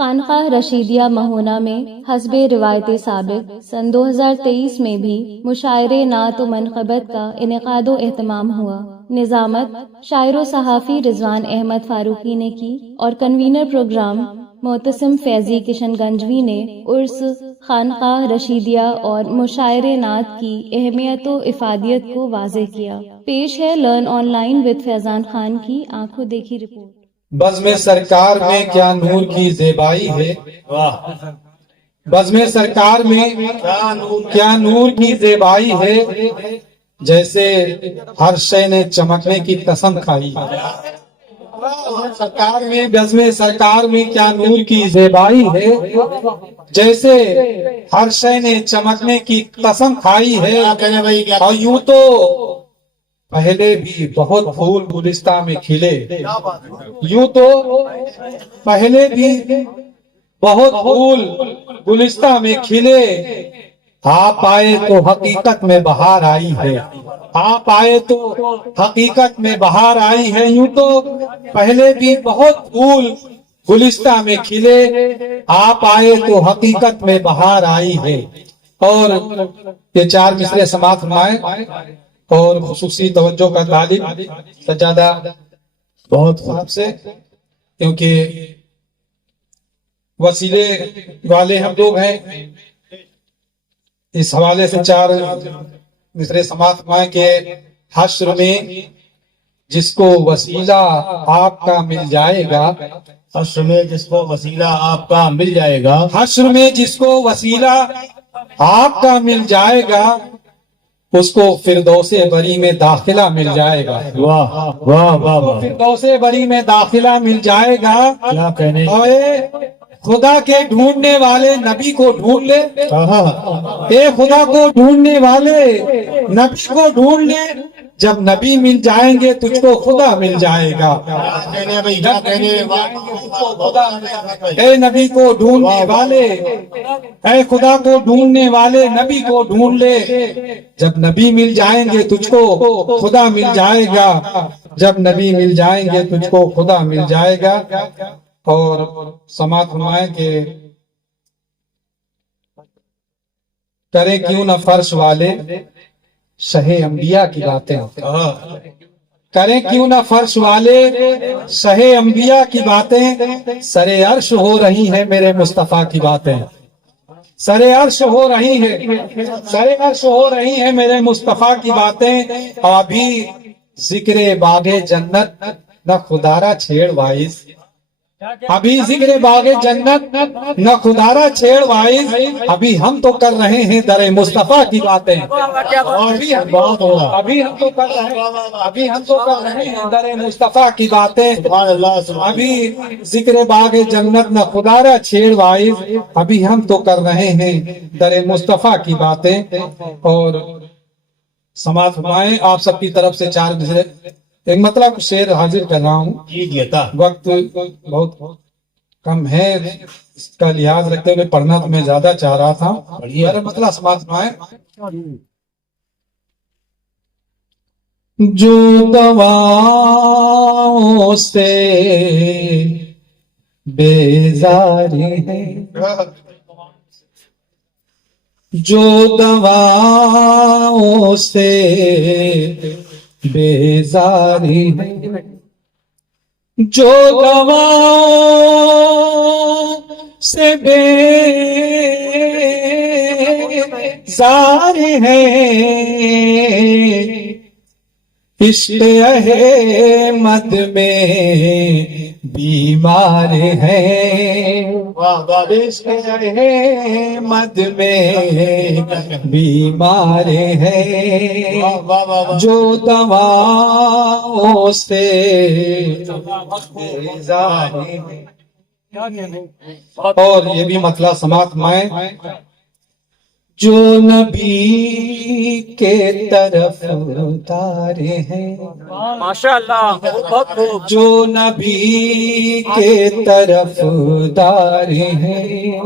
خانقاہ رشیدیہ مہونا میں حسب روایت سابق سن 2023 میں بھی مشاعرے نعت و منقبت کا انعقاد و اہتمام ہوا۔ نظامت شاعر و صحافی رضوان احمد فاروقی نے کی اور convener programme Mutasim Faizi Kishan Ganjavi نے عرس خانقاہ رشیدیہ اور مشاعرے نعت کی اہمیت و افادیت کو واضح کیا۔ پیش ہے لرن آن لائن ود فیضان خان کی آنکھوں دیکھی رپورٹ۔ بزم سرکار میں کیا نور کی زیبائی ہے، بزم سرکار میں کیا نور کی زیبائی ہے، جیسے ہر شے نے چمکنے کی قسم کھائی ہے۔ سرکار میں بزم سرکار میں کیا نور کی زیبائی ہے، جیسے ہر شے نے چمکنے کی قسم کھائی ہے۔ اور یوں تو پہلے بھی بہت پھول گلستہ میں کھلے، یوں تو پہلے بھی بہت پھول گلستہ میں کھلے، آپ آئے تو حقیقت میں بہار آئی ہے، آپ آئے تو حقیقت میں بہار آئی ہے۔ یوں تو پہلے بھی بہت پھول گلستہ میں کھلے، آپ آئے تو حقیقت میں بہار آئی ہے۔ اور یہ چار مصرے سماعت فرمائیں اور خصوصی توجہ کا طالب سجادہ بہت خوب سے، کیونکہ وسیلے والے ہم لوگ ہیں، اس حوالے سے چار مصرے سماعت فرمائیں کہ حشر میں جس کو وسیلہ آپ کا مل جائے گا، حشر میں جس کو وسیلہ آپ کا مل جائے گا، حشر میں جس کو وسیلہ آپ کا مل جائے گا، اس کو فردوس بری میں داخلہ مل جائے گا۔ واہ واہ واہ واہ، فردوس بری میں داخلہ مل جائے گا۔ کیا کہنے، اور خدا کے ڈھونڈنے والے نبی کو ڈھونڈ لے، اے خدا کو ڈھونڈنے والے نبی کو ڈھونڈ لے، جب نبی مل جائیں گے تجھ کو خدا مل جائے گا۔ اے نبی کو ڈھونڈنے والے، اے خدا کو ڈھونڈنے والے نبی کو ڈھونڈ لے، جب نبی مل جائیں گے تجھ کو خدا مل جائے گا، جب نبی مل جائیں گے تجھ کو خدا مل جائے گا۔ اور سماعت فرمائیں کہ کریں کیوں نہ فرش والے شہ انبیاء کی باتیں، کریں کیوں نہ فرش والے شہ انبیاء کی باتیں، سر عرش ہو رہی ہیں میرے مصطفیٰ کی باتیں، سر عرش ہو رہی ہیں، سر عرش ہو رہی ہیں میرے مصطفیٰ کی باتیں۔ ابھی ذکر باغ جنت نہ خدارا چھیڑ وائز، ابھی ذکر باغ جنت نہ خدارا چھیڑ وائز، ابھی ہم تو کر رہے ہیں در مصطفیٰ کی باتیں، ابھی ہم تو کر رہے ہیں در مصطفیٰ کی باتیں، ابھی ذکر باغ جنت نہ خدارا چھیڑ وائز، ابھی ہم تو کر رہے ہیں در مصطفیٰ کی باتیں۔ اور سماعت فرمائیں آپ سب کی طرف سے چار مصرے، ایک مطلب شعر حاضر کر رہا ہوں، وقت بہت کم ہے، اس کا لحاظ رکھتے ہوئے پڑھنا تو میں زیادہ چاہ رہا تھا۔ میرا مطلب سماعت فرمائیں۔ جو دواؤں سے بیزاری ہے، جو دواؤں سے بیزاری ہے، جو دواؤں سے بیزاری ہے، عشق احمد میں بیمار ہے، عشق احمد میں بیمار ہے، جو دواؤں سے بیزاری ہے۔ اور یہ بھی مطلب سماعت فرمائیں، جو نبی کے طرف اتارے ہیں، ماشاءاللہ بہت خوب، جو نبی کے طرف اتارے ہیں،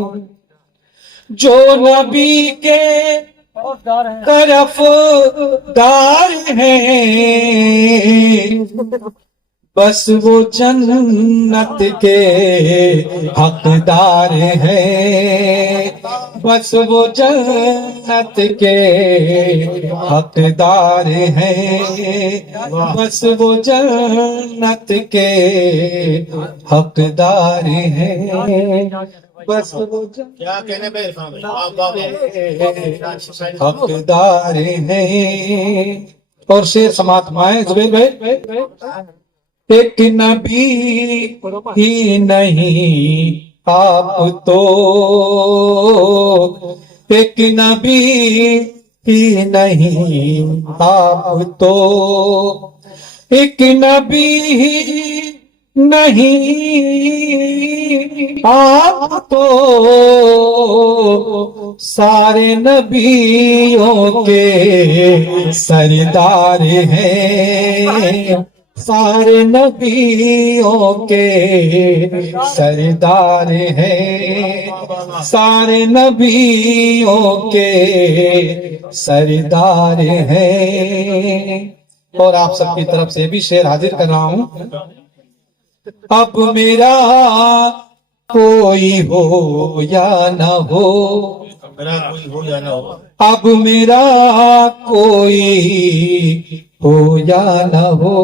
جو نبی کے طرف دار ہیں، بس وہ جنت کے حقدار ہیں، بس وہ جنت کے حقدار ہیں، بس وہ جنت کے حقدار ہیں، بس وہ کیا کہنے پہ حقدار ہیں۔ اور شعر سماعت مائیں زبیر بھائی، ایک نبی ہی نہیں آپ تو، ایک نبی ہی نہیں آپ تو، ایک نبی ہی نہیں آپ تو، سارے نبیوں کے سردار ہیں، سارے نبیوں کے سردار ہیں، سارے نبیوں کے سردار ہیں۔ اور آپ سب کی طرف سے بھی شعر حاضر کر رہا ہوں۔ اب میرا کوئی ہو یا نہ ہو، میرا کوئی ہو یا نہ ہو، اب میرا کوئی ہو یا نہ ہو،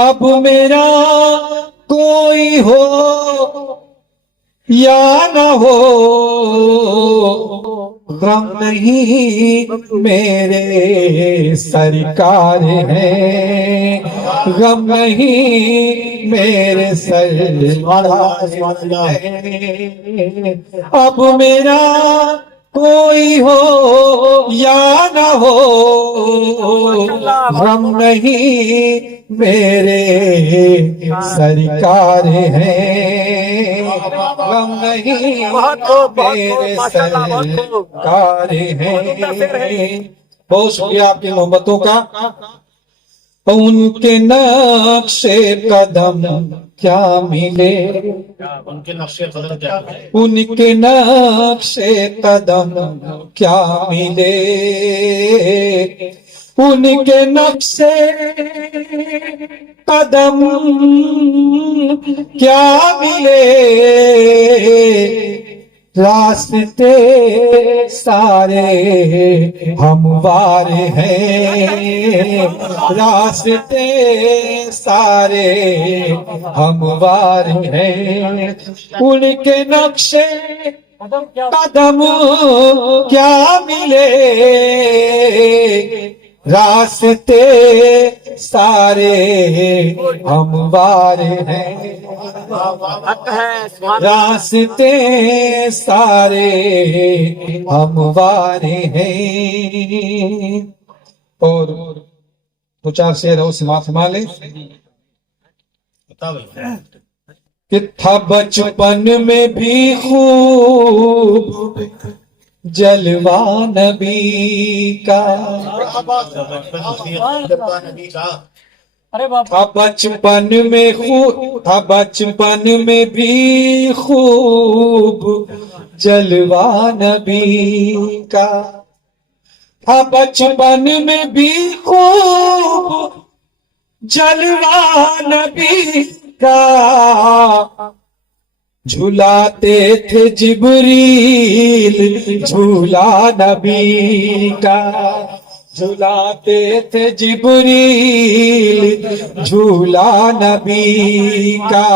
اب میرا کوئی ہو یا نہ ہو، غم نہیں میرے سرکار ہیں، غم نہیں میرے سرکار ہیں، اب میرا کوئی ہو یا نہ ہو، غم نہیں میرے سرکار ہیں، غم نہیں میرے سرکار ہیں۔ بہت شکریہ آپ کی محبتوں کا۔ ان کے نقش قدم کیا ملے، ان کے نقش قدم کیا ہے؟ ان کے نقش قدم کیا ملے، ان کے نقش قدم کیا ملے، راستے سارے ہموار ہیں، راستے سارے ہموار ہیں، ان کے نقش قدم کیا ملے، راستے سارے ہموار ہیں، راستے سارے ہموار ہیں۔ اور دو چار شعر ہو سما لیں۔ بتا بھائی، کہ تھا بچپن میں بھی خوب جلوہ نبی کا، نبی کا تھا بچپن میں خوب، تھا بچپن میں بھی خوب جلوہ نبی کا، تھا بچپن میں بھی خوب جلوہ نبی کا، جھلاتے تھے جبریل جھولا نبی کا، جھلاتے تھے جبریل جھولا نبی کا،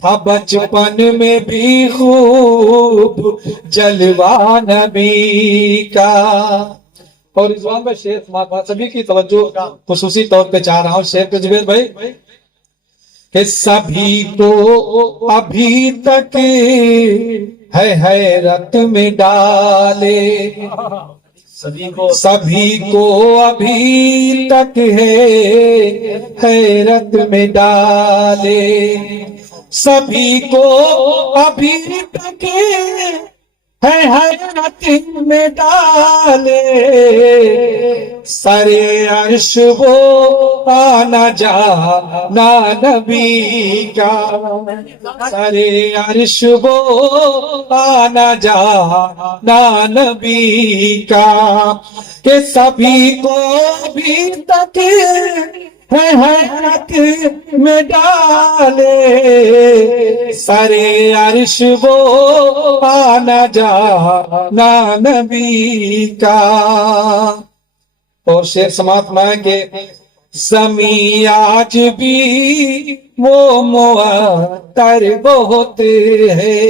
تھا بچپن میں بھی خوب جلوہ نبی کا۔ اور اس زبان میں شعر سبھی کی توجہ خصوصی طور پہ چاہ رہا ہوں، شعر پہ زبیر بھائی، کہ سبھی کو ابھی تک ہے حیرت میں ڈالے، سبھی کو ابھی تک ہے حیرت میں ڈالے، سبھی کو ابھی تک ہے حیرت میں ڈالے، سر عرش وہ آنا جانا نبی کا، سر عرش وہ آنا جانا نبی کا، کہ سبھی کو بھی تک ہے حیرت میں ڈالے سرے عرش وہ آنا جانا نبی کا. اور شعر سماعت میں کہ زمین آج بھی وہ معطر بہت ہے.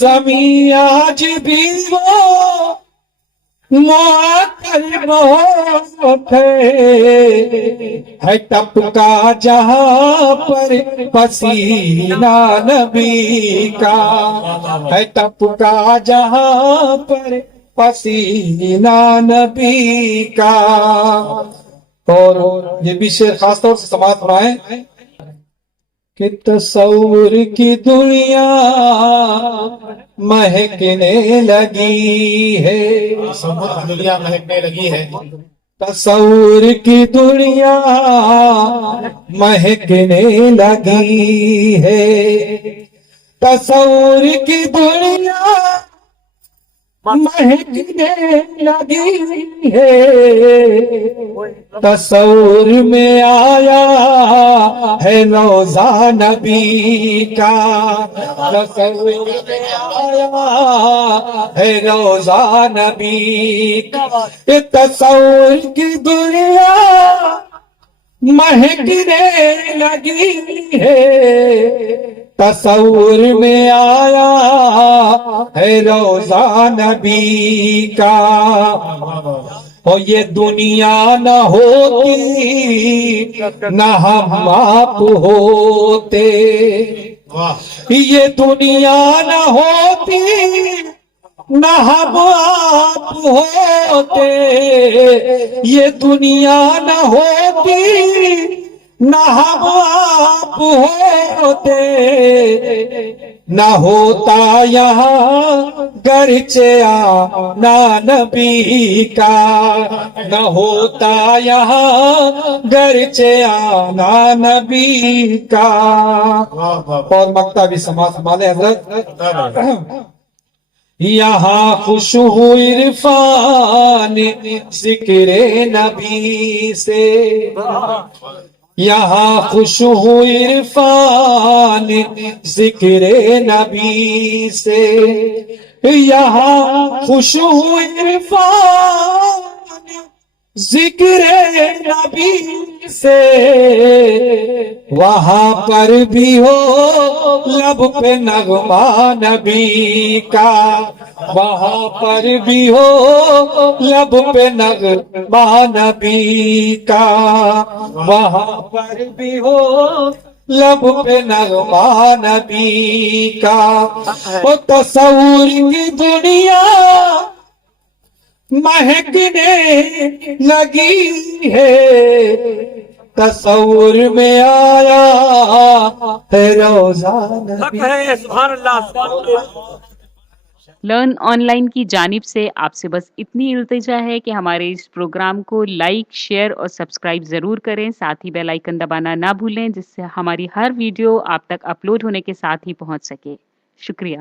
زمین آج بھی وہ معطر بہت ہے ٹپکا جہاں پر پسینہ نبی کا ہے ٹپکا جہاں پر پسینہ نبی کا. اور یہ بھی شعر خاص طور سے سماعت فرمائیں کہ تصور کی دنیا مہکنے لگی ہے. دنیا مہکنے لگی ہے. تصور کی دنیا مہکنے لگی ہے. تصور کی دنیا مہکنے لگی ہے. تصور میں آیا ہے روضہ نبی کا. تصور میں آیا ہے روضہ نبی کا. تصور کی دنیا مہکنے لگی ہے. تصور میں آیا ہے روضہ نبی کا. اور یہ دنیا نہ ہوتی نہ ہم آپ ہوتے. یہ دنیا نہ ہوتی نہ ہم آپ ہوتے. یہ دنیا نہ ہوتی نہ ہم آپ ہوتے. نہ ہوتا یہاں گرچہ آنا نبی کا. نہ ہوتا یہاں گرچہ آنا نبی کا. اور مکتبی سماعت فرمائیں حضرت یہاں خوشبو عرفان ذکر نبی سے. یہاں خوشبو عرفان ذکر نبی سے. یہاں خوشبو عرفان ذکر نبی سے. وہاں پر بھی ہو لب پہ نغمہ نبی کا. وہاں پر بھی ہو لب پہ نغمہ نبی کا. وہاں پر بھی ہو لب پہ نغمہ نبی کا. وہ تصور کی دنیا مہکنے لگی ہے. تصور میں آیا ہے روضہ نبی. سبحان اللہ. لرن آن لائن کی جانب سے آپ سے بس اتنی التجا ہے کہ ہمارے اس پروگرام کو لائک، شیئر اور سبسکرائب ضرور کریں. ساتھ ہی بیل آئیکن دبانا نہ بھولیں جس سے ہماری ہر ویڈیو آپ تک اپلوڈ ہونے کے ساتھ ہی پہنچ سکے. شکریہ.